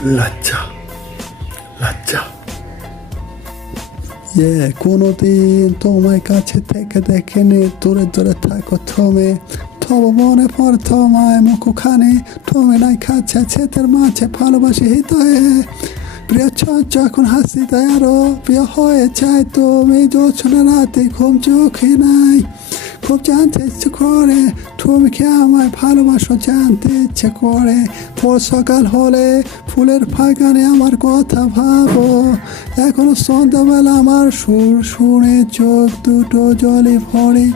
লজ্জা লজ্জা কোনোদিন তোমায় কাছে থেকে দেখেনি, দূরে দূরে থাকো তুমি, তবু মনে পড়ে তোমায় মুখখানি, তুমি নাই কাছে ছেতের মাঝে ভালোবাসি হৃদয়ে, প্রিয় যখন হাসিতে আরো প্রিয় হয়ে যায় তুমি, জোছনা রাতে ঘুম চোখে নাই, খুব জানতে ইচ্ছে করে তুমি কি আমায় ভালোবাসো, জানতে ইচ্ছে করে, ভোর সকাল হলে ফুলের বাগানে আমার কথা ভাবো, এখনো সন্ধ্যাবেলা আমার সুর শুনে চোখ দুটো জলে ভরে,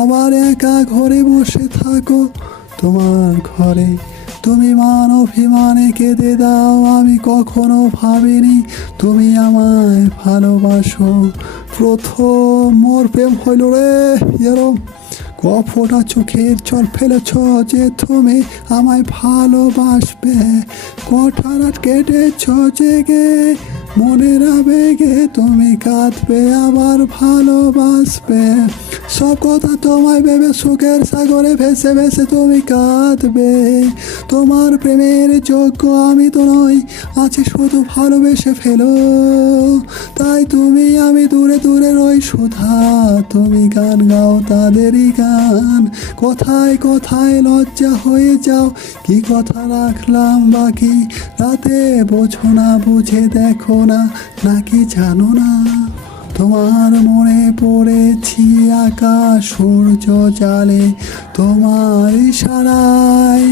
আবার একা ঘরে বসে থাকো তোমার ঘরে, তুমি মান অভিমানে কেঁদে দাও, আমি কখনো ভাবিনি তুমি আমায় ভালোবাসো, প্রথম মোর প্রেম হইল রে এরম, কফোটা চোখের জল ফেলেছ যে তুমি আমায় ভালোবাসবে, কঠারাট কেটেছ জেগে মনের আবেগে, তুমি কাঁদবে আবার ভালোবাসবে, সব কথা তোমায় ভেবে সুখের সাগরে ভেসে ভেসে তুমি কাঁদবে, তোমার প্রেমের যোগ্য আমি তো নই, আছে শুধু ভালোবেসে ফেলো, তাই তুমি আমি দূরে দূরে রই সুধা, তুমি গান গাও তাদেরই গান, কোথায় কোথায় লজ্জা হয়ে যাও, কি কথা রাখলাম বাকি, রাতে বোঝো না বুঝে দেখো না, নাকি জানো না তোমার মনে পড়েছি আকাশ সূর্য জালে, তোমার ইশারায়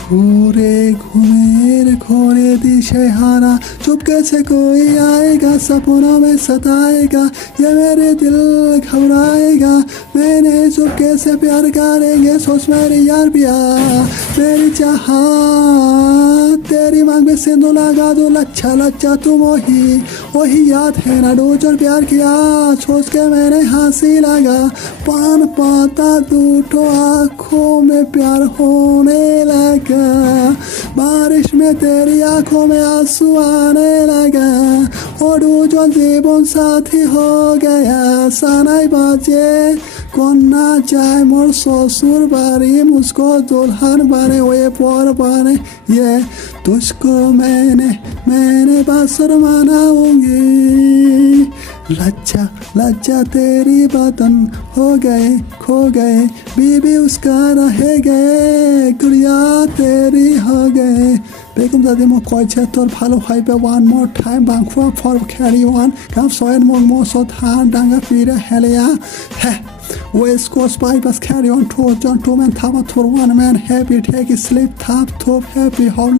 ঘুরে ঘুমের ঘোরে दिशे हारा, चुपके से कोई आएगा सपनों में सताएगा, ये मेरे दिल घबराएगा, मैंने चुपके से प्यार करेंगे सोच मेरी यार पिया, मेरी चाहत तेरी मांग में सिंदूर लगा दो, लच्छा लच्छा तुम वही याद है ना, डोज और प्यार किया सोच के मैंने हंसी लगा, पान पाता दूठो आँखों में प्यार होने लगा, बारिश में तेरी आंखों में आंसू आने लगा, और जो जीवन साथी हो गया, सानाई बाजे कन्या चाहे मोर ससुर बारी, मुझको दुल्हन बने हुए पर बने, ये तुझको मैंने बासर मनाऊंगी, लज्जा लज्जा तेरी बदन हो गए खो गए, बीबी उसका रह गए, गुड़िया तेरी हो गए, বেগম দাদি মোক কইছে তোর ভালো হইবে, ওয়ান মোর টাইম বাংফুয়া ফর ক্যারি ওয়ান কাম সয়েন মোর মোসো ধান ডাঙ্গা পিরে হেলিয়া হ্যাঁ, west coast bypass carry on টোর জন টু ম্যান থাবা থোর one man happy take sleep থাপ থোপ হ্যাপি হল